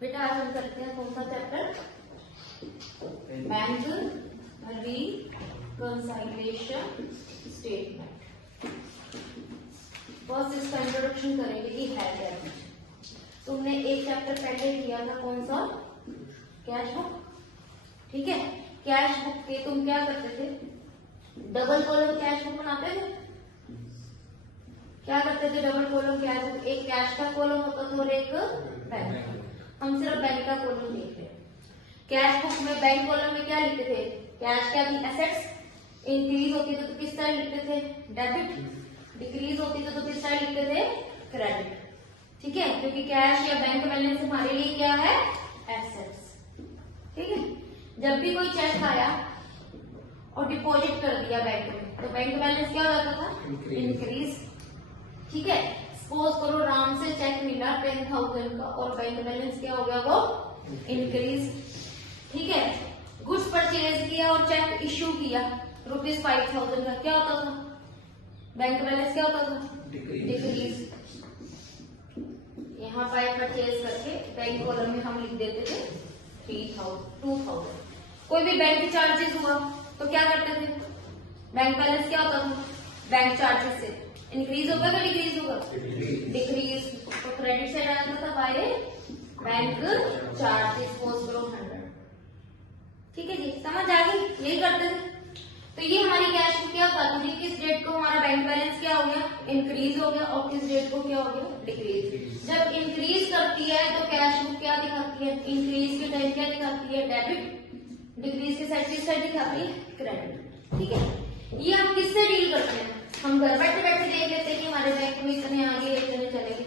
बेटा आज हम करते हैं कौन सा chapter, bank reconciliation statement. First इसका इंट्रोडक्शन करेंगे कि है क्या। तुमने एक चैप्टर पहले किया था कौन सा, कैश बुक। ठीक है, कैश बुक के तुम क्या करते थे, डबल कॉलम कैश बुक बनाते थे। क्या करते थे, डबल कॉलम कैश बुक, एक कैश का कॉलम होता था और एक बैंक का। हम सिर्फ बैंक का कॉलम लिखते हैं। कैश बुक में बैंक कॉलम में क्या लिखते थे, कैश क्या थी, एसेट्स। इंक्रीज होती थी तो किस तरह लिखते थे, डेबिट। डिक्रीज होती थी तो किस तरह लिखते थे, क्रेडिट। ठीक है, क्योंकि कैश या बैंक बैलेंस हमारे लिए क्या है, एसेट्स। ठीक है, जब भी कोई चेक आया और डिपॉजिट कर दिया बैंक में तो बैंक बैलेंस क्या हो जाता था, इंक्रीज। ठीक है, सपोज करो राम से चेक मिला 10,000 का और बैंक बैलेंस क्या हो गया, वो इंक्रीज। ठीक है, गुड्स परचेज किया और चेक इश्यू किया ₹5,000 का, क्या होता था, बैंक बैलेंस क्या होता था, डिक्रीज। यहाँ पर परचेज करके बैंक कॉलम में हम लिख देते थे 2,000। कोई भी बैंक चार्जेस हुआ तो क्या करते थे, बैंक बैलेंस क्या होता था, बैंक चार्जेस से इंक्रीज होगा कि डिक्रीज होगा, डिक्रीज। तो क्रेडिट साइड आ जाता था बाय बैंक चार्जेस फॉर 100। ठीक है जी, समझ आ गई, यही करते थे। तो ये हमारी कैश बुक क्या बताती थी, किस डेट को हमारा बैंक बैलेंस क्या हो गया, इंक्रीज हो गया, और किस डेट को क्या हो गया, डिक्रीज। जब इंक्रीज करती है तो कैश बुक क्या दिखाती है, इंक्रीज के टाइम क्या दिखाती है, डेबिट। डिक्रीज के साइड किस साइड दिखाती है, क्रेडिट। ठीक है, ये हम किससे डील करते हैं, हम घर बैठे बैठे देख लेते हैं कि हमारे बैंक में इतने आगे इतने चलेंगे।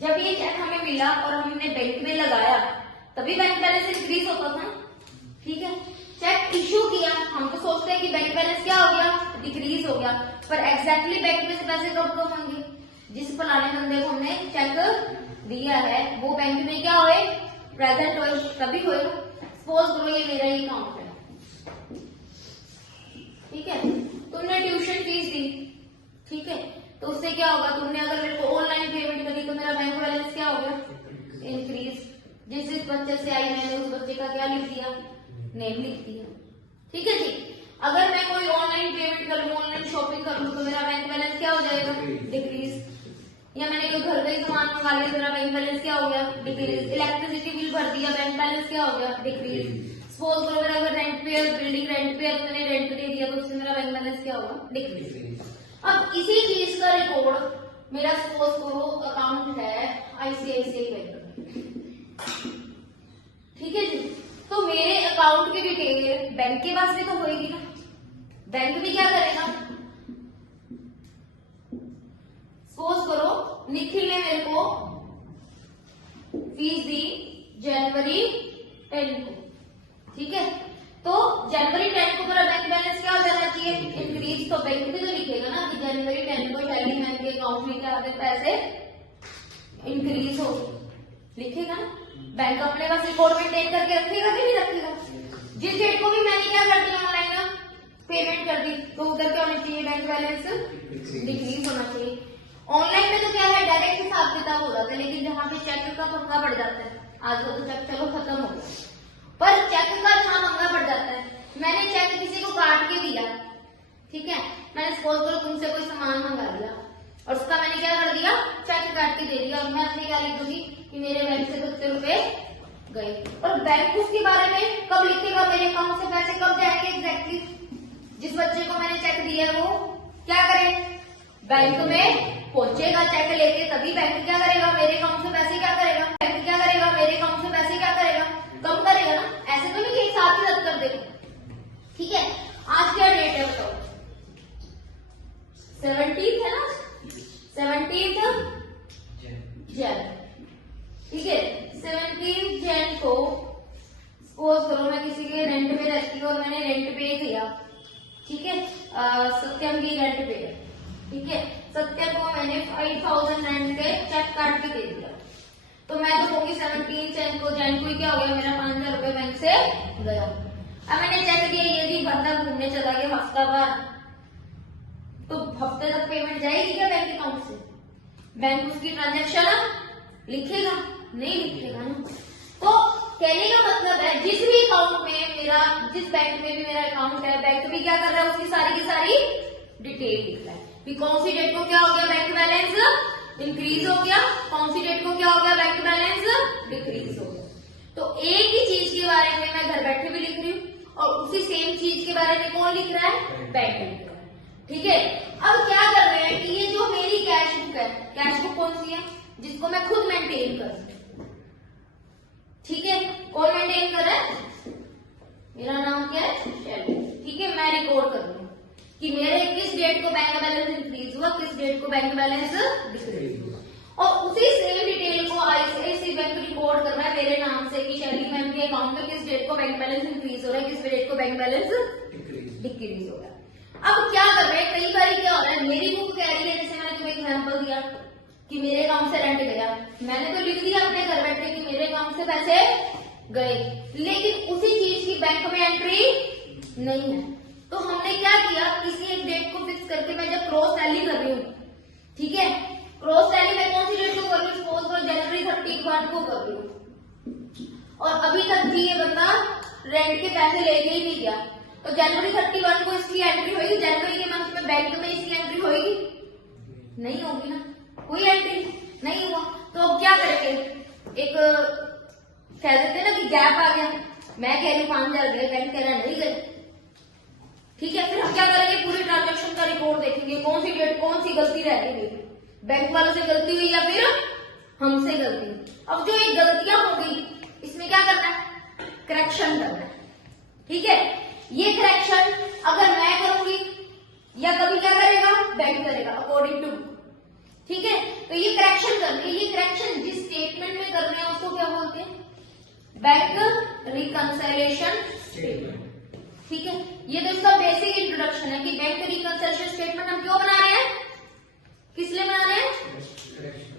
जब ये चेक हमें मिला और हमने बैंक में लगाया तभी बैंक बैलेंस इंक्रीज होता था। ठीक है, चेक इश्यू किया, हम तो सोचते हैं कि बैंक बैलेंस क्या हो गया, डिक्रीज हो गया, पर एग्जैक्टली बैंक में से पैसे कब कब होंगे, जिस फलाने बंदे को हमने चेक दिया है वो बैंक में क्या होए, प्रेजेंट होए, तभी होएगा। सपोज करो ये मेरा ही अकाउंट है। ठीक है, तुमने ट्यूशन फीस दी, ठीक है, तो उससे क्या होगा, तुमने अगर मेरे को ऑनलाइन पेमेंट करी तो मेरा बैंक बैलेंस क्या हो गया, इंक्रीज। जिस बच्चे से आई मैंने उस बच्चे का क्या लिख दिया, नेम लिख दिया। ठीक है जी, अगर मैं कोई ऑनलाइन पेमेंट कर लूं, ऑनलाइन शॉपिंग कर लूं तो मेरा बैंक बैलेंस क्या हो जाएगा, डिक्रीज। या मैंने कोई घर का ही सामान मंगा लिया, मेरा बैंक बैलेंस क्या हो गया, डिक्रीज। इलेक्ट्रिसिटी बिल भर दिया, बैंक बैलेंस क्या हो गया, डिक्रीज। सपोज करो मेरा अगर रेंट पे बिल्डिंग रेंट पे मैंने रेंट दे दिया तो उससे मेरा बैंक बैलेंस क्या होगा, डिक्रीज। अब इसी चीज का रिकॉर्ड मेरा सपोज करो अकाउंट है आईसीआईसीआई बैंक। ठीक है जी, तो मेरे अकाउंट की डिटेल बैंक के पास भी तो होगी ना, बैंक भी क्या करेगा, सपोज करो निखिल ने मेरे को फीस दी जनवरी 10 को। ठीक है, तो जनवरी 10 को मेरा बैंक बैलेंस क्या हो जाना चाहिए, इंक्रीज। तो बैंक भी तो लिखेगा ना कि जनवरी 10 को टैली बैंक के अकाउंट में क्या पैसे इंक्रीज हो, लिखेगा ना। बैंक अपने पास रिकॉर्ड मेंटेन करके रखेगा कि नहीं रखेगा। जिस डेट को भी मैंने क्या कर दिया, ऑनलाइन पेमेंट कर दी, तो उधर क्या होना चाहिए, बैंक बैलेंस डिक्रीज होना चाहिए। ऑनलाइन में तो क्या है, डायरेक्ट हिसाब किताब हो जाता है, लेकिन जहाँ पे चेक का पंगा बढ़ जाता है, आज तो चेक चलो खत्म हो गया, पर चेक का जहाँ पंगा बढ़ जाता है। मैंने चेक किसी को काट के दिया, ठीक है, मैंने सपोज करो तुमसे कोई सामान मंगा लिया और उसका मैंने क्या कर दिया, चेक काट के दे दिया, और मैं अपने क्या लिख दूंगी कि मेरे बैंक से कितने रुपए गए, और बैंक उसके बारे में कब लिखेगा, मेरे अकाउंट से पैसे कब जाएंगे एग्जैक्टली। जिस बच्चे को मैंने चेक दिया है वो क्या करे, बैंक में पहुंचेगा चेक लेके, तभी बैंक क्या करेगा, मेरे अकाउंट से पैसे क्या करेगा, बैंक क्या करेगा, मेरे अकाउंट से पैसे क्या करेगा, कम करेगा ना। ऐसे तो नहीं कि साथ ही रद्द कर देगा। ठीक है, आज क्या डेट है बताओ, 17 है ना, 17 जन। ठीक है, 17 जन को सपोज करो मैं किसी के रेंट पे रहती हूँ और मैंने रेंट पे किया। ठीक है, सत्यम की रेंट पे है। ठीक है, सत्यम को मैंने 5,000 रेंट के चेक काट के दे दिया, तो मैं तो होगी 17 जन को ही क्या हो गया, मेरा 5,000 रुपए बैंक से गया। अब मैंने चेक दिया, ये भी बंदा घूमने चला गया हफ्ता भर, तो हफ्ते तक पेमेंट जाएगी क्या बैंक अकाउंट से, बैंक उसकी ट्रांजेक्शन लिखेगा नहीं, लिखेगा ना। कहने का मतलब है जिस भी अकाउंट में मेरा, जिस बैंक में भी मेरा अकाउंट है, बैंक भी क्या कर रहा है, उसकी सारी की सारी डिटेल लिख रहा है कि कौन सी डेट को क्या हो गया बैंक बैलेंस इंक्रीज हो गया, कौन सी डेट को क्या हो गया बैंक बैलेंस डिक्रीज हो गया। तो एक ही चीज के बारे में मैं घर बैठे भी लिख रही हूँ और उसी सेम चीज के बारे में कौन लिख रहा है, बैंक लिख रहा है। ठीक है, अब क्या कर रहे हैं कि ये जो मेरी कैश बुक है, कैश बुक कौन सी है, जिसको मैं खुद मेंटेन कर, ठीक है, कौन मेंटेन कर रहा है, मेरा नाम क्या है शैली। ठीक है, मैं रिकॉर्ड कर रही हूँ कि मेरे किस डेट को बैंक बैलेंस इंक्रीज हुआ, किस डेट को बैंक बैलेंस डिक्रीज हुआ, और उसी सेम डिटेल को आईसीआईसीआई बैंक रिकॉर्ड कर रहा है मेरे नाम से कि शैली मैम के अकाउंट में किस डेट को बैंक बैलेंस इंक्रीज हो रहा है, किस डेट को बैंक बैलेंस डिक्रीज हो रहा है। अब क्या कर रहे हैं, कई बार क्या हो रहा है, मेरी बुक कह रही है, जैसे मैंने तुम्हें एग्जाम्पल दिया कि मेरे अकाउंट से रेंट गया, मैंने तो लिख दिया अपने घर बैठे कि मेरे अकाउंट से पैसे गए, लेकिन उसी चीज की बैंक में एंट्री नहीं है। तो हमने क्या किया, किसी एक डेट को फिक्स करके मैं जब क्रॉस टैली कर रही हूँ, ठीक है, क्रॉस टैली मैं कौन सी डेट को कर रही हूँ, सपोज करो जनवरी 31 को कर रही हूँ, और अभी तक भी ये बंदा रेंट के पैसे लेके ही नहीं गया, तो जनवरी 31 को इसकी एंट्री होगी, जनवरी के मंथ में बैंक में इसकी एंट्री होगी, नहीं होगी ना, कोई एंट्री नहीं हुआ। तो अब क्या करेंगे, एक कह देते हैं ना कि गैप आ गया, मैं कह रही 5,000 गए, बैंक कह रहा नहीं गए, ठीक है, फिर हम क्या करेंगे, पूरे ट्रांजेक्शन का रिपोर्ट देखेंगे, कौन सी डेट, कौन सी गलती रह गई, बैंक वालों से गलती हुई या फिर हमसे गलती हुई। अब जो ये गलतियां हो गई, इसमें क्या करना है, करेक्शन करना है। ठीक है, ये करेक्शन अगर मैं करूंगी या कभी क्या करेगा, बैंक करेगा अकॉर्डिंग टू, ठीक है, तो ये करेक्शन करनी है। ये करेक्शन जिस स्टेटमेंट में करने हैं उसको क्या बोलते हैं, बैंक रिकंसिलिएशन स्टेटमेंट। ठीक है, ये तो इसका बेसिक इंट्रोडक्शन है कि बैंक रिकंसिलिएशन स्टेटमेंट हम क्यों बना रहे हैं, किस लिए बना रहे हैं,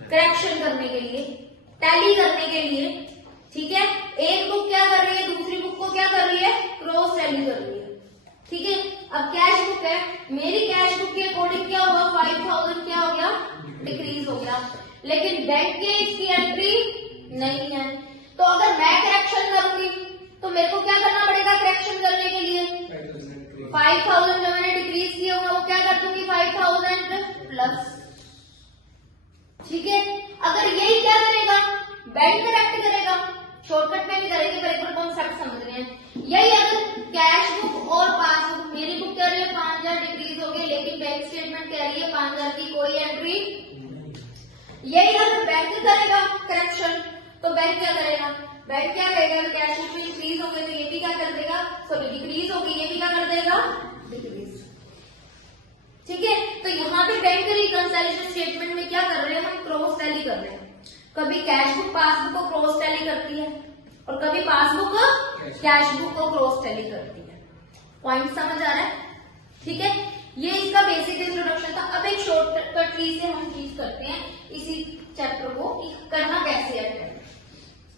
करेक्शन करने के लिए, टैली करने के लिए। ठीक है, एक बुक क्या कर रही है, दूसरी बुक को क्या कर रही है, क्रॉस टैली कर रही है। ठीक है, अब कैश बुक है, मेरी कैश बुक के अकॉर्डिंग क्या होगा, 5,000 क्या हो गया, डिक्रीज हो गया, लेकिन बैंक के इसकी एंट्री नहीं है। तो अगर मैं करेक्शन करूंगी तो मेरे को क्या करना पड़ेगा, करेक्शन करने के लिए 5,000 जो मैंने डिक्रीज किया होगा वो क्या कर दूंगी, 5,000 प्लस। ठीक है, अगर यही क्या करेगा, बैंक करेक्ट करेगा, शॉर्टकट में भी करेंगे पर एक बार कॉन्सेप्ट समझ रहे हैं। यही अगर कैश बुक और पासबुक, मेरी बुक कह रही है 5,000 डिक्रीज हो गई, लेकिन बैंक स्टेटमेंट कह रही है 5,000 की कोई एंट्री, यही अगर बैंक करेगा करेक्शन तो बैंक क्या करेगा, बैंक क्या करेगा, कैश बुक में इंक्रीज हो गई तो ये भी क्या कर देगा, सॉरी डिक्रीज हो गई, ये भी क्या कर देगा, डिक्रीज। ठीक है, तो यहाँ पे बैंक रिकंसिलिएशन स्टेटमेंट में क्या कर रहे हैं, हम क्रॉस टैली कर रहे हैं। कभी कैश बुक पासबुक को क्रॉस टैली करती है और कभी पासबुक कैश बुक को क्रॉस टैली करती है। पॉइंट समझ आ रहा है, ठीक है, ये इसका बेसिक इंट्रोडक्शन था। अब एक शॉर्टकट की से हम चीज करते हैं इसी चैप्टर को कि करना कैसे है,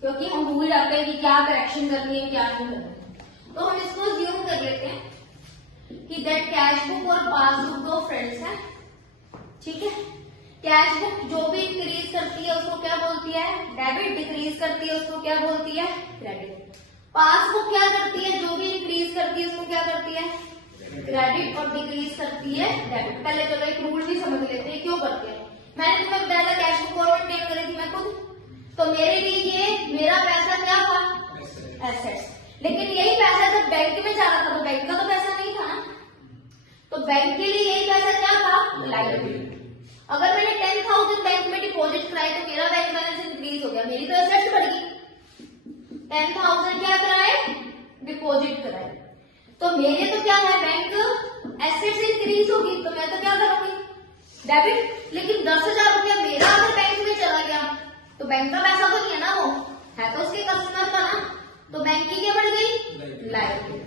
क्योंकि हम भूल जाते हैं कि क्या करेक्शन करनी है क्या नहीं करनी है। तो हम इसको ज्यूम कर लेते हैं कि दैट कैश बुक और पासबुक दो फ्रेंड्स हैं। ठीक है, कैश बुक जो भी इंक्रीज करती है उसको क्या बोलती है, डेबिट, डिक्रीज करती है उसको क्या बोलती है, क्रेडिट। पासबुक क्या करती है, जो भी इंक्रीज करती है उसको क्या करती है, क्रेडिट, और डिक्रीज करती है डेबिट। पहले चलो एक रूल भी समझ लेते हैं क्यों करते हैं। मैंने तुम्हें बताया था कैश बुक और मेंटेन करी थी मैं खुद, तो मेरे लिए ये मेरा पैसा क्या था, एसेट्स, लेकिन यही पैसा जब बैंक में जा रहा था तो बैंक का तो पैसा नहीं था ना, तो बैंक के लिए यही पैसा क्या था, लायबिलिटी। अगर मैंने 10,000 बैंक में डिपॉजिट कराए तो मेरा बैंक बैलेंस इंक्रीज हो गया, मेरी तो एसेट्स बढ़ गई। 10,000 क्या कराए, डिपॉजिट कराए, तो मेरे तो क्या है, बैंक एसेट्स इंक्रीज होगी, तो मैं तो क्या करूंगी, डेबिट। लेकिन 10,000 रुपया मेरा अगर बैंक में चला गया तो बैंक का पैसा तो नहीं है ना, वो है तो उसके कस्टमर का ना, तो बैंक की क्या बढ़ गई, लायबिलिटी।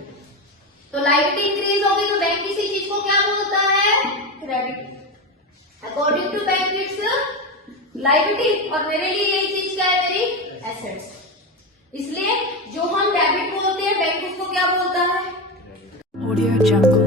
तो लायबिलिटी इंक्रीज होगी तो बैंक किसी चीज को क्या बोलता है, credit. According to bank it's liability, और मेरे लिए यही चीज क्या है, मेरी एसेट्स। इसलिए जो हम डेबिट बोलते हैं बैंक उसको क्या बोलता है, Audio Jungle।